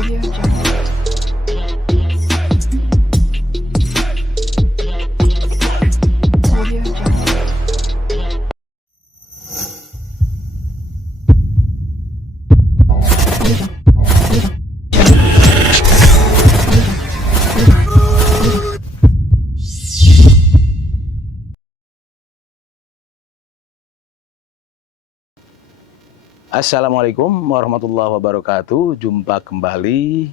Audio Jungle. Audio Jungle. Assalamualaikum warahmatullahi wabarakatuh. Jumpa kembali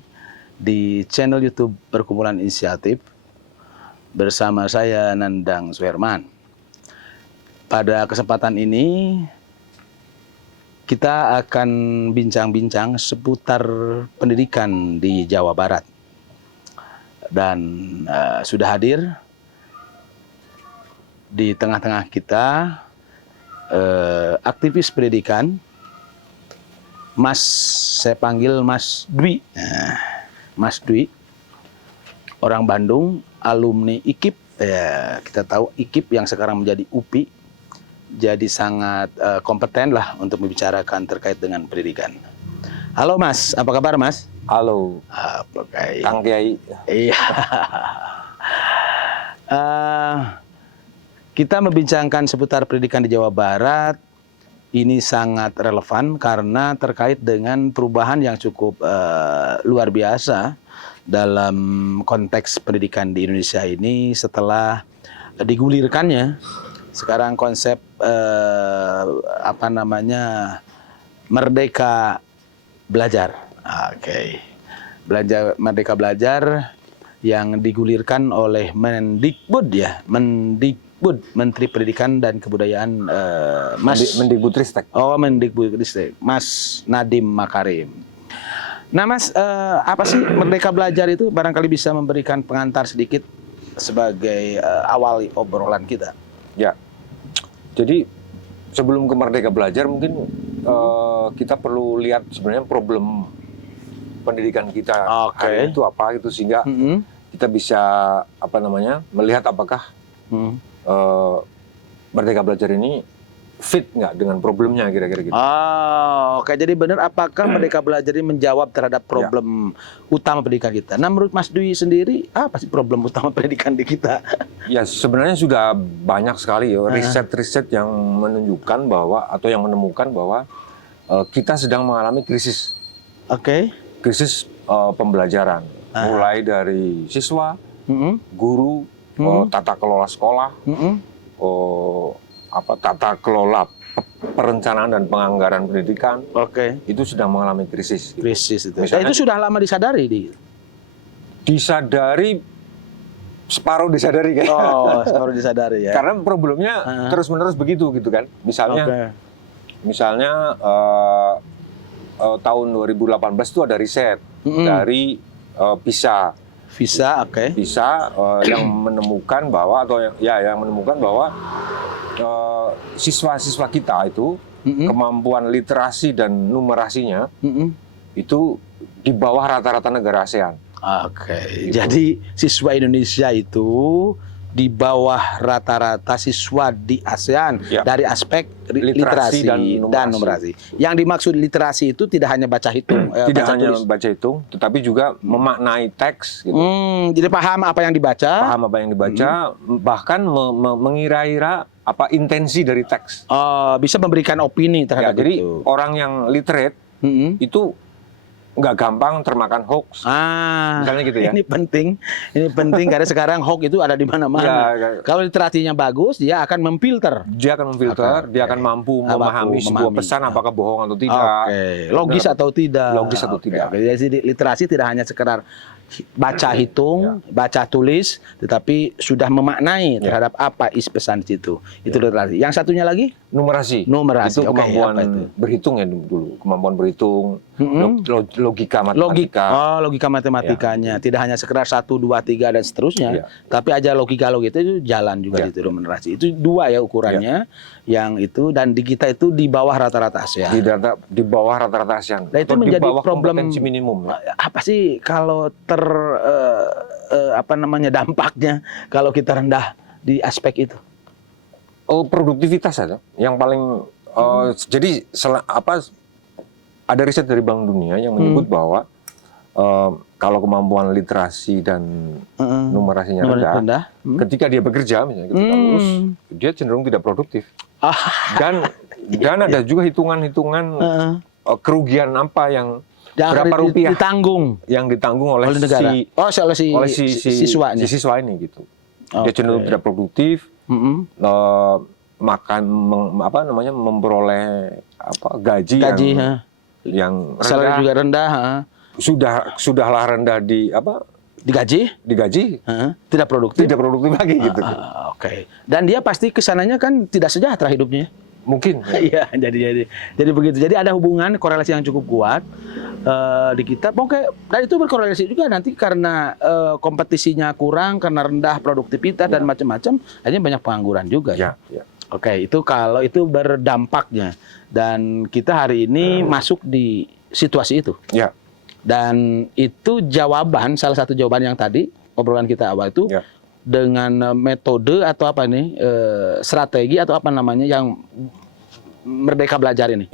di channel YouTube Perkumpulan Inisiatif bersama saya Nandang Suherman. Pada kesempatan ini kita akan bincang-bincang seputar pendidikan di Jawa Barat. Dan sudah hadir di tengah-tengah kita aktivis pendidikan, Mas, saya panggil Mas Dwi. Mas Dwi, orang Bandung, alumni IKIP. Ya, kita tahu IKIP yang sekarang menjadi UPI, jadi sangat kompeten lah untuk membicarakan terkait dengan pendidikan. Halo Mas, apa kabar Mas? Halo, Apa kayak? Kang Kiai. Iya. Kita membincangkan seputar pendidikan di Jawa Barat. Ini sangat relevan karena terkait dengan perubahan yang cukup luar biasa dalam konteks pendidikan di Indonesia ini setelah digulirkannya sekarang konsep Merdeka Belajar. Oke. Merdeka Belajar yang digulirkan oleh Mendikbud ya, Menteri Pendidikan dan Kebudayaan Mas Mendikbudristek. Mendikbudristek, Mas Nadiem Makarim. Nah Mas, apa sih Merdeka Belajar itu? Barangkali bisa memberikan pengantar sedikit sebagai awal obrolan kita. Ya, jadi sebelum ke Merdeka Belajar mungkin kita perlu lihat sebenarnya problem pendidikan kita hari itu apa gitu sehingga kita bisa melihat apakah Merdeka Belajar ini fit nggak dengan problemnya kira-kira gitu. Oke. Jadi benar apakah Merdeka Belajar ini menjawab terhadap problem utama pendidikan kita? Nah menurut Mas Dwi sendiri apa sih problem utama pendidikan di kita? Ya sebenarnya sudah banyak sekali ya riset-riset yang menunjukkan bahwa atau yang menemukan bahwa kita sedang mengalami krisis. Oke. Krisis pembelajaran, mulai dari siswa, guru, tata kelola sekolah, tata kelola perencanaan dan penganggaran pendidikan, itu sedang mengalami krisis. Krisis itu. Misalnya, itu sudah lama disadari disadari separuh disadari kan? Oh, separuh disadari ya. Karena problemnya terus-menerus begitu gitu kan. Misalnya tahun 2018 itu ada riset dari PISA. PISA yang menemukan bahwa siswa-siswa kita itu kemampuan literasi dan numerasinya itu di bawah rata-rata negara ASEAN. Gitu. Jadi siswa Indonesia itu di bawah rata-rata siswa di ASEAN dari aspek literasi dan numerasi. Yang dimaksud literasi itu tidak hanya baca hitung, baca hitung, tetapi juga memaknai teks. Gitu. Jadi paham apa yang dibaca, bahkan mengira-ira apa intensi dari teks. Bisa memberikan opini terhadap itu. Jadi orang yang literate itu nggak gampang termakan hoax. Misalnya gitu ya. Ini penting karena sekarang hoax itu ada di mana-mana. Kalau literasinya bagus, dia akan memfilter. Dia akan mampu memahami sebuah pesan apakah bohong atau tidak. Logis atau tidak. Jadi literasi tidak hanya sekedar baca hitung, baca tulis, tetapi sudah memaknai terhadap apa isi pesan di situ. Itu literasi. Yang satunya lagi? Numerasi. Itu kemampuan berhitung ya dulu. Kemampuan berhitung, logika matematika. Logika matematikanya. Tidak hanya sekedar 1, 2, 3 dan seterusnya. Tapi aja logika itu jalan juga di numerasi. Itu 2 ya ukurannya. Yang itu dan di kita itu di bawah rata-rata ASEAN. Di bawah rata-rata ASEAN. Nah, itu menjadi problem kompetensi minimum. Apa sih kalau dampaknya kalau kita rendah di aspek itu? Produktivitas saja. Yang paling jadi ada riset dari Bank Dunia yang menyebut bahwa kalau kemampuan literasi dan numerasinya rendah, ketika dia bekerja misalnya ketika lulus, dia cenderung tidak produktif. Dan ada juga hitungan-hitungan kerugian apa yang berapa rupiah yang ditanggung oleh negara. Si siswa ini gitu. Dia cenderung tidak produktif, memperoleh gaji yang rendah. Salary juga rendah. Sudahlah rendah digaji, tidak produktif lagi gitu. Dan dia pasti kesananya kan tidak sejahtera hidupnya. Mungkin. Iya, jadi begitu. Jadi ada hubungan korelasi yang cukup kuat di kita. Pokoknya dan itu berkorelasi juga nanti karena kompetisinya kurang, karena rendah produktivitas dan macam-macam, akhirnya banyak pengangguran juga. Itu kalau itu berdampaknya. Dan kita hari ini masuk di situasi itu. Dan itu salah satu jawaban yang tadi obrolan kita awal itu dengan metode atau strategi atau apa namanya yang Merdeka Belajar ini.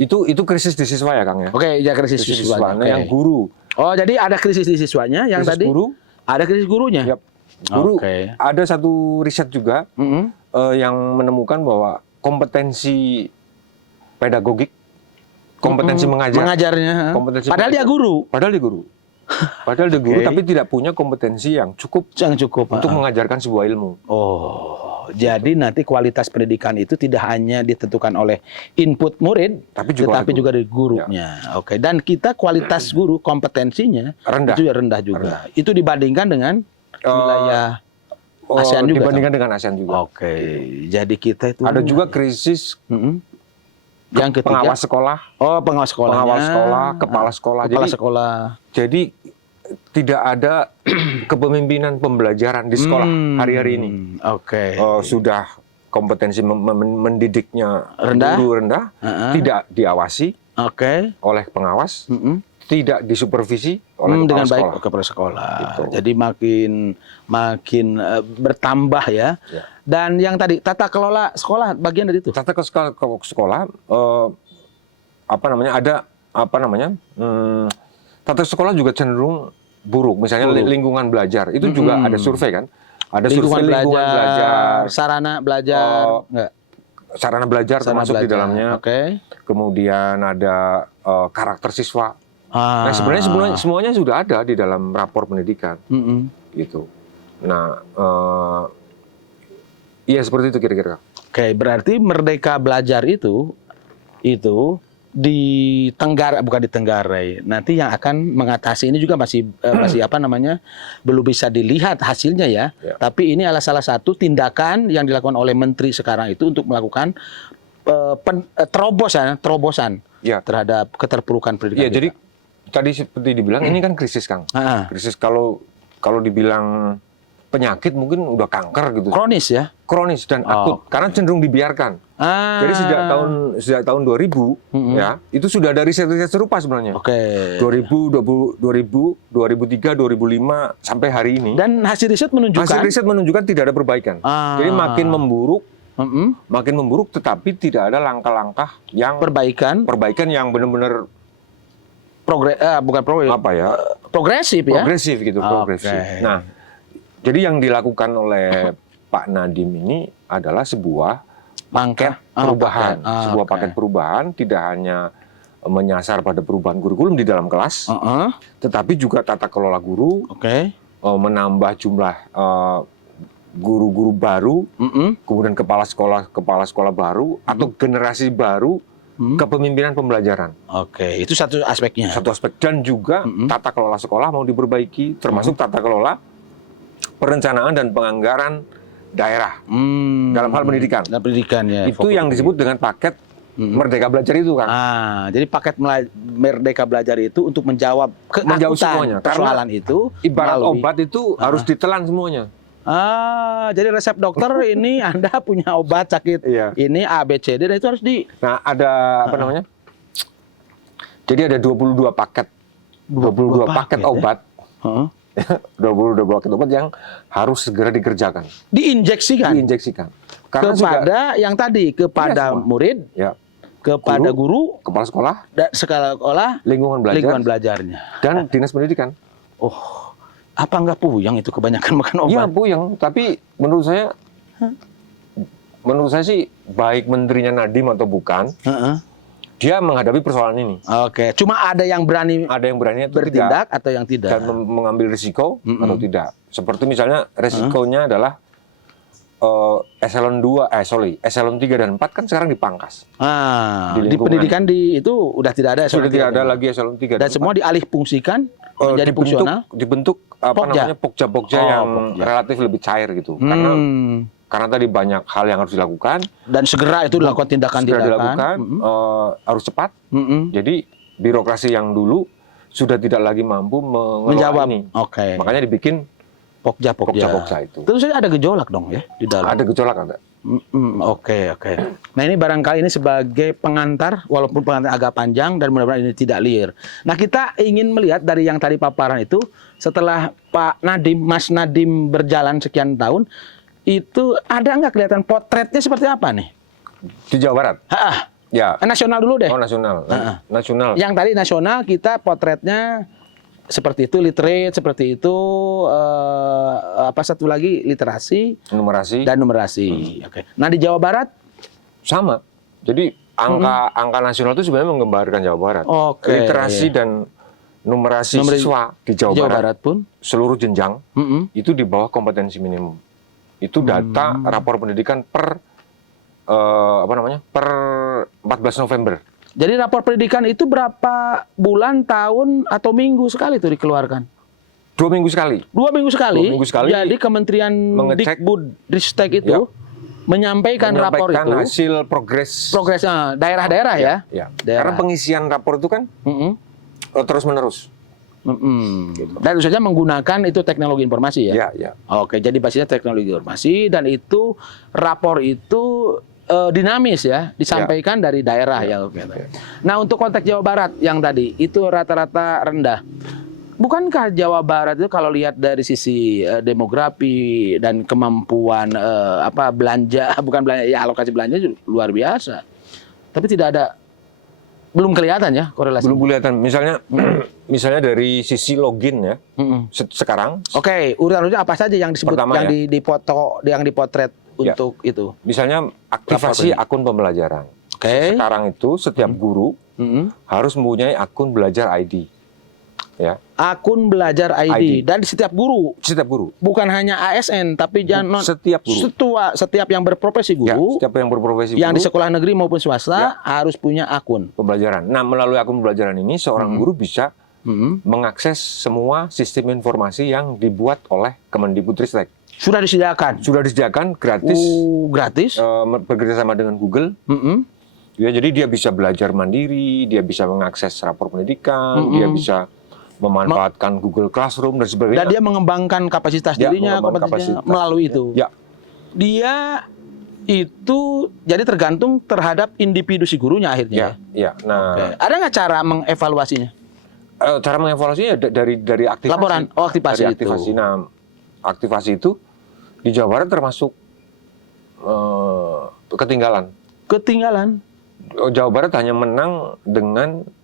Itu krisis di siswa ya Kang ya. Krisis siswanya. Yang guru. Jadi ada krisis di siswanya yang krisis tadi. Guru. Ada krisis gurunya. Guru. Ada satu riset juga yang menemukan bahwa kompetensi pedagogik, kompetensi mengajarnya, padahal dia guru. Padahal dia guru tapi tidak punya kompetensi yang cukup untuk mengajarkan sebuah ilmu. Jadi nanti kualitas pendidikan itu tidak hanya ditentukan oleh input murid, tetapi juga dari gurunya. Dan kita kualitas guru kompetensinya itu rendah juga. Itu dibandingkan dengan wilayah ASEAN juga. Dibandingkan dengan ASEAN juga. Jadi kita itu ada juga krisis yang ketiga, pengawas sekolah. Pengawas sekolahnya. Pengawas sekolah, kepala sekolah. Jadi tidak ada kepemimpinan pembelajaran di sekolah hari-hari ini. Sudah kompetensi mendidiknya guru rendah, tidak diawasi oleh pengawas, tidak disupervisi oleh kepala sekolah. Gitu. Jadi makin bertambah ya. Dan yang tadi tata kelola sekolah bagian dari itu. Tata kelola sekolah tata sekolah juga cenderung buruk. Misalnya lingkungan belajar itu juga ada survei kan. Ada lingkungan survei belajar, sarana belajar, sarana belajar termasuk di dalamnya. Kemudian ada karakter siswa. Nah sebenarnya semuanya sudah ada di dalam rapor pendidikan. Gitu. Nah, iya seperti itu kira-kira. Berarti Merdeka Belajar itu bukan ditenggarai. Nanti yang akan mengatasi ini juga masih belum bisa dilihat hasilnya ya. Tapi ini adalah salah satu tindakan yang dilakukan oleh menteri sekarang itu untuk melakukan terobosan terhadap keterpurukan pendidikan. Jadi tadi seperti dibilang ini kan krisis Kang. Krisis kalau dibilang penyakit mungkin udah kanker gitu. Kronis dan akut karena cenderung dibiarkan. Jadi sejak tahun 2000 ya, itu sudah ada riset-riset serupa sebenarnya. 2000, 2003, 2005 sampai hari ini. Dan hasil riset menunjukkan tidak ada perbaikan. Jadi makin memburuk tetapi tidak ada langkah-langkah yang perbaikan yang benar-benar progresif gitu. Nah, jadi yang dilakukan oleh Pak Nadiem ini adalah sebuah paket perubahan, paket perubahan tidak hanya menyasar pada perubahan kurikulum di dalam kelas, tetapi juga tata kelola guru, menambah jumlah guru-guru baru, kemudian kepala sekolah baru atau generasi baru kepemimpinan pembelajaran. Itu satu aspeknya. Dan juga tata kelola sekolah mau diperbaiki, termasuk tata kelola perencanaan dan penganggaran daerah dalam hal pendidikan. Itu yang disebut dengan paket Merdeka Belajar itu kan. Jadi paket Merdeka Belajar itu untuk menjawab semuanya. Persoalan itu. Ibarat obat itu harus ditelan semuanya. Jadi resep dokter ini Anda punya obat sakit ini A, B, C, D, dan itu harus Nah ada Jadi ada 22 paket obat. 22 paket obat yang harus segera dikerjakan. Diinjeksikan. Karena kepada yang tadi, kepada murid, kepada guru, kepala sekolah, sekolah, lingkungan belajarnya, dan dinas pendidikan. Oh, apa nggak puyeng itu kebanyakan makan obat? Iya puyeng, tapi menurut saya sih baik menterinya Nadiem atau bukan, dia menghadapi persoalan ini. Oke, cuma ada yang berani atau bertindak tidak, atau yang tidak, dan mengambil risiko atau tidak. Seperti misalnya risikonya adalah eselon 3 dan 4 kan sekarang dipangkas. Di pendidikan itu udah tidak ada. Sudah tidak ada lagi eselon 3 dan semua dialih fungsikan menjadi fungsional. Dibentuk namanya pokja-pokja yang relatif lebih cair gitu. Karena tadi banyak hal yang harus dilakukan dan segera itu dilakukan tindakan-tindakan. Harus cepat. Jadi birokrasi yang dulu sudah tidak lagi mampu menjawab ini. Makanya dibikin pokja itu. Tentu saja ada gejolak dong ya di dalam. Ada gejolak ada. Oke. Nah ini barangkali ini sebagai pengantar, walaupun pengantar agak panjang dan mudah-mudahan ini tidak liar. Nah kita ingin melihat dari yang tadi paparan itu, setelah Mas Nadiem berjalan sekian tahun, itu ada nggak kelihatan potretnya seperti apa nih? Di Jawa Barat? Ya. Nasional dulu deh. Oh nasional. Nasional. Yang tadi nasional kita potretnya seperti itu, literate seperti itu, apa satu lagi literasi, numerasi. Oke. Nah di Jawa Barat sama. Jadi angka nasional itu sebenarnya menggambarkan Jawa Barat. Literasi dan numerasi siswa di Jawa Barat pun seluruh jenjang itu di bawah kompetensi minimum. Itu data rapor pendidikan per 14 November. Jadi rapor pendidikan itu berapa bulan, tahun, atau minggu sekali itu dikeluarkan? 2 minggu sekali. 2 minggu sekali. 2 minggu sekali. Jadi Kementerian Dikbud-Ristek itu menyampaikan rapor itu. Hasil progres daerah-daerah ya. Karena pengisian rapor itu kan terus menerus. Dan tentu saja menggunakan itu teknologi informasi ya. Oke, jadi basisnya teknologi informasi dan itu rapor itu dinamis ya, disampaikan dari daerah ya. Nah untuk konteks Jawa Barat yang tadi itu rata-rata rendah. Bukankah Jawa Barat itu kalau lihat dari sisi demografi dan kemampuan belanja, alokasi belanja luar biasa. Tapi belum kelihatan ya korelasi. Belum kelihatan. Misalnya dari sisi login ya. Sekarang. Oke, urutan-urutan apa saja yang disebut yang dipotret untuk itu? Misalnya aktivasi akun pembelajaran. Sekarang itu setiap guru harus mempunyai akun belajar ID. Ya. Akun belajar ID. Dan setiap guru. Bukan hanya ASN tapi setiap guru. Setiap yang berprofesi guru. Setiap yang berprofesi yang di sekolah negeri maupun swasta harus punya akun pembelajaran. Nah, melalui akun pembelajaran ini seorang guru bisa mengakses semua sistem informasi yang dibuat oleh Kemendikbudristek. Sudah disediakan gratis. Gratis. Bekerjasama dengan Google. Ya, jadi dia bisa belajar mandiri, dia bisa mengakses rapor pendidikan, dia bisa memanfaatkan Google Classroom dan sebagainya. Dan dia mengembangkan kapasitas dirinya, melalui itu. Ya. Dia itu jadi tergantung terhadap individu si gurunya akhirnya. Ya. Nah, ada nggak cara mengevaluasinya? Cara mengevaluasinya dari aktivasi. Laporan, aktivasi itu. Nah, aktivasi itu di Jawa Barat termasuk ketinggalan. Jawa Barat hanya menang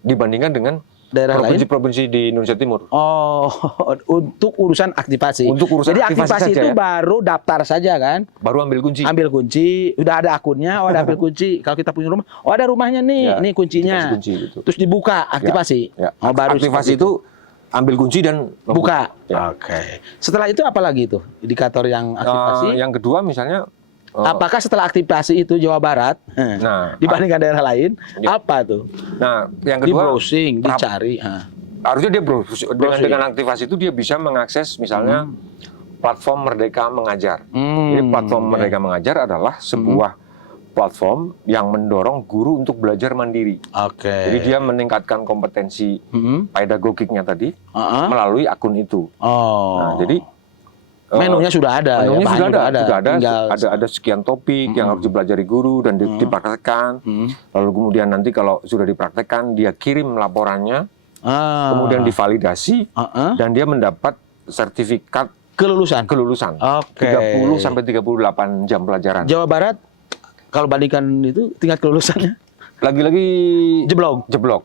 dibandingkan dengan daerah provinsi di Indonesia Timur. Untuk urusan aktivasi. Jadi aktivasi itu baru daftar saja kan? Baru ambil kunci. Udah ada akunnya, ada ambil kunci. Kalau kita punya rumah, ada rumahnya nih, ini kuncinya. Gitu. Terus dibuka aktivasi. Baru aktivasi itu ambil kunci dan buka. Oke. Setelah itu apa lagi itu? Indikator yang aktivasi? Yang kedua misalnya apakah setelah aktivasi itu Jawa Barat dibandingkan daerah lain apa tuh? Nah, yang kedua di browsing, dicari. Harusnya dia browsing. Dengan aktivasi itu dia bisa mengakses misalnya platform Merdeka Mengajar. Jadi platform Merdeka Mengajar adalah sebuah platform yang mendorong guru untuk belajar mandiri. Jadi dia meningkatkan kompetensi pedagogiknya tadi melalui akun itu. Nah, jadi menunya sudah ada. Ada sekian topik yang harus dipelajari guru dan dipraktekkan. Lalu kemudian nanti kalau sudah dipraktekkan dia kirim laporannya, kemudian divalidasi dan dia mendapat sertifikat kelulusan. 30 sampai 38 jam pelajaran. Jawa Barat kalau bandingkan itu tingkat kelulusannya lagi-lagi Jeblok. jeblok.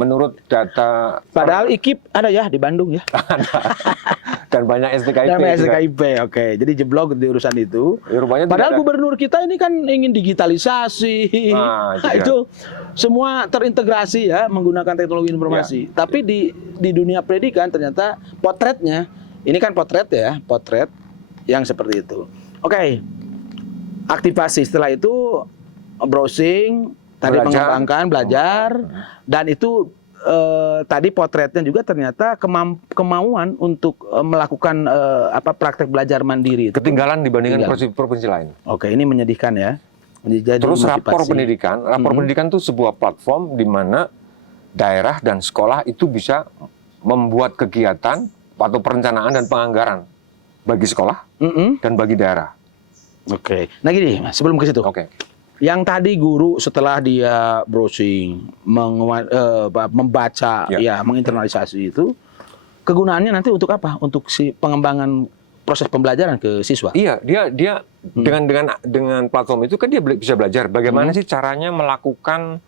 Menurut data Padahal IKIP ada ya di Bandung ya. dan banyak STKIP. Namanya juga. SKIP, oke. Jadi jeblok di urusan itu. Ya, rupanya Padahal tidak ada. gubernur kita ini kan ingin digitalisasi. Nah, Nah, itu semua terintegrasi ya menggunakan teknologi informasi. Tapi di dunia pendidikan ternyata potretnya, ini kan potret ya, potret yang seperti itu. Oke. Aktivasi setelah itu browsing, tadi Belajar. mengembangkan, belajar, dan itu tadi potretnya juga ternyata kemauan untuk melakukan praktek belajar mandiri. Itu. Ketinggalan dibandingkan Ketinggalan. provinsi lain. Oke, ini menyedihkan ya. Jadi Terus rapor motivasi. pendidikan, itu sebuah platform di mana daerah dan sekolah itu bisa membuat kegiatan atau perencanaan dan penganggaran bagi sekolah dan bagi daerah. Oke. Nah gini, Mas, sebelum ke situ. Oke. Yang tadi guru setelah dia browsing, membaca, ya, menginternalisasi itu, kegunaannya nanti untuk apa? Untuk si pengembangan proses pembelajaran ke siswa. Iya, dia dengan platform itu kan dia bisa belajar bagaimana sih caranya melakukan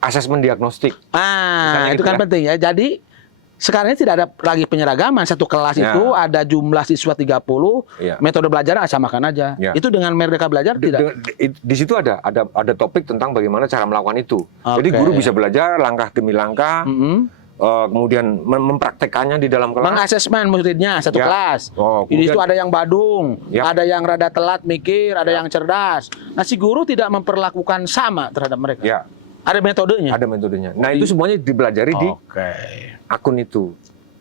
asesmen diagnostik. Misalnya Itu gitu kan ya. penting ya. Jadi sekarang ini tidak ada lagi penyeragaman. Satu kelas Ya. itu ada jumlah siswa 30, Ya. metode belajar samakan aja. Ya. Itu dengan Merdeka Belajar tidak? Di situ ada topik tentang bagaimana cara melakukan itu. Jadi Oke. guru bisa belajar langkah demi langkah, kemudian mempraktekannya di dalam kelas. Mengasesmen muridnya satu Ya. kelas. Oh, Ini kemudian- itu ada yang badung, Ya. ada yang rada telat mikir, ada yang cerdas. Nah, si guru tidak memperlakukan sama terhadap mereka. Ya, Ada metodenya. ada metodenya. Nah, itu semuanya dipelajari di Oke. akun itu.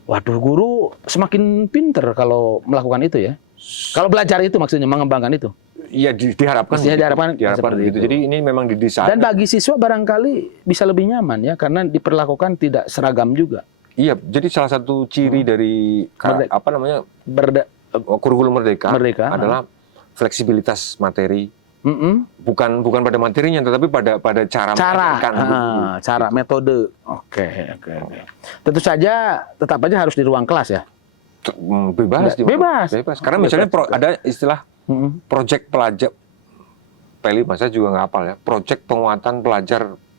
Waduh, guru semakin pinter kalau melakukan itu ya. Kalau belajar itu maksudnya mengembangkan itu. Iya, diharapkan. Mestinya diharapkan seperti begitu. itu. Jadi ini memang didesain. Dan bagi siswa barangkali bisa lebih nyaman ya karena diperlakukan tidak seragam juga. Iya, jadi salah satu ciri dari kurikulum Merdeka, Merdeka, adalah fleksibilitas materi. Bukan pada materinya, tetapi pada cara mengajarkan. Cara metode. Oke. Tentu saja tetap aja harus di ruang kelas ya. Bebas. Bebas. Karena misalnya ada istilah project pelajar. Peli, masa juga nggak hafal ya. Project penguatan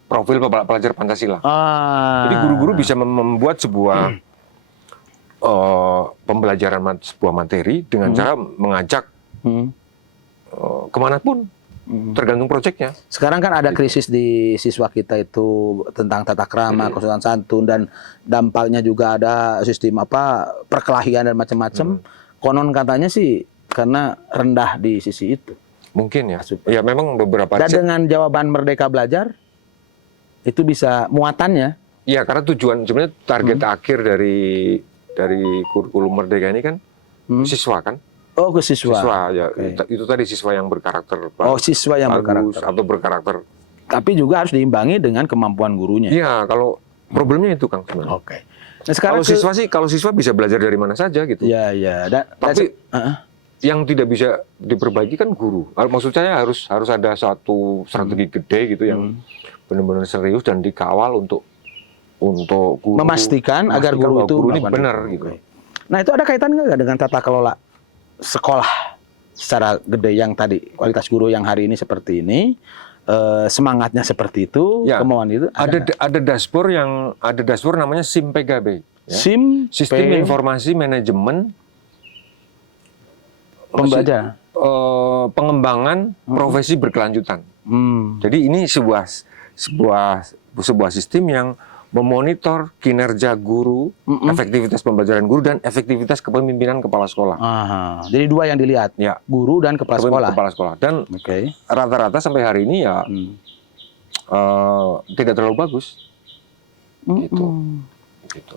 profil pelajar Pancasila. Jadi guru-guru bisa membuat sebuah pembelajaran sebuah materi dengan cara mengajak kemanapun. Tergantung proyeknya. Sekarang kan ada krisis di siswa kita itu tentang tata krama, kesopanan santun, dan dampaknya juga ada sistem perkelahian dan macam-macam. Konon katanya sih karena rendah di sisi itu. Mungkin ya. Ya memang beberapa. Dan dengan jawaban Merdeka Belajar itu bisa muatannya. Iya, karena sebenarnya target akhir dari kurikulum Merdeka ini kan siswa kan. Oh, ke siswa. Ya. Itu tadi siswa yang berkarakter siswa yang bagus berkarakter. atau berkarakter. Tapi juga harus diimbangi dengan kemampuan gurunya. Iya, kalau problemnya itu Kang sebenarnya. Oke. Nah, sekarang kalau siswa bisa belajar dari mana saja gitu. Iya. Tapi yang tidak bisa diperbaiki kan guru. Maksud saya harus ada satu strategi gede gitu yang benar-benar serius dan dikawal untuk guru memastikan agar guru itu ini melakukan benar itu. gitu. Oke. Nah, itu ada kaitan nggak dengan tata kelola sekolah secara gede yang tadi kualitas guru yang hari ini seperti ini, semangatnya seperti itu, Ya, kemauan itu ada dashboard namanya SIM-PGB. Ya. Sistem Informasi Manajemen Pembelajaran. Pengembangan profesi berkelanjutan. Jadi ini sebuah sistem yang memonitor kinerja guru, efektivitas pembelajaran guru dan efektivitas kepemimpinan kepala sekolah. Jadi dua yang dilihat, Ya. guru dan kepala sekolah. Kepala sekolah. Dan Oke. rata-rata sampai hari ini ya tidak terlalu bagus. Gitu.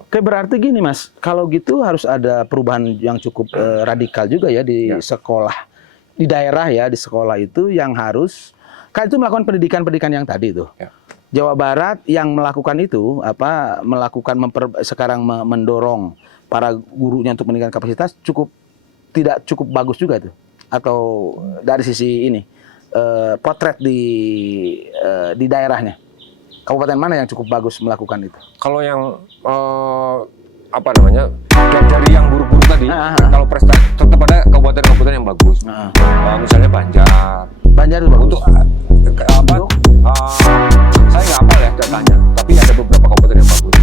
Oke, berarti gini Mas, kalau gitu harus ada perubahan yang cukup radikal juga ya di sekolah, di daerah ya, di sekolah itu yang harus, kan itu melakukan pendidikan yang tadi itu. Ya. Jawa Barat yang melakukan itu, sekarang mendorong para gurunya untuk meningkatkan kapasitas tidak cukup bagus juga itu, atau dari sisi ini potret di daerahnya. Kabupaten mana yang cukup bagus melakukan itu? Kalau yang apa namanya dari yang buruk-buruk tadi, kalau prestasi tetap ada kabupaten-kabupaten yang bagus. Misalnya Banjar itu bagus. Untuk saya nggak hafal ya datanya, tapi ada beberapa kabupaten yang bagus.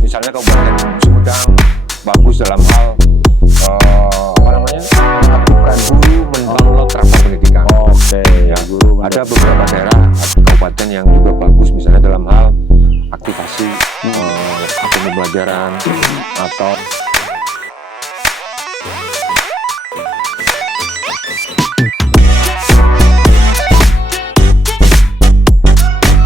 Misalnya Kabupaten Sumedang bagus dalam hal apa namanya mengaktifkan guru mendownload rapor pendidikan. Ya, ada beberapa daerah kabupaten yang juga bagus, misalnya dalam hal aktivasi akun pembelajaran atau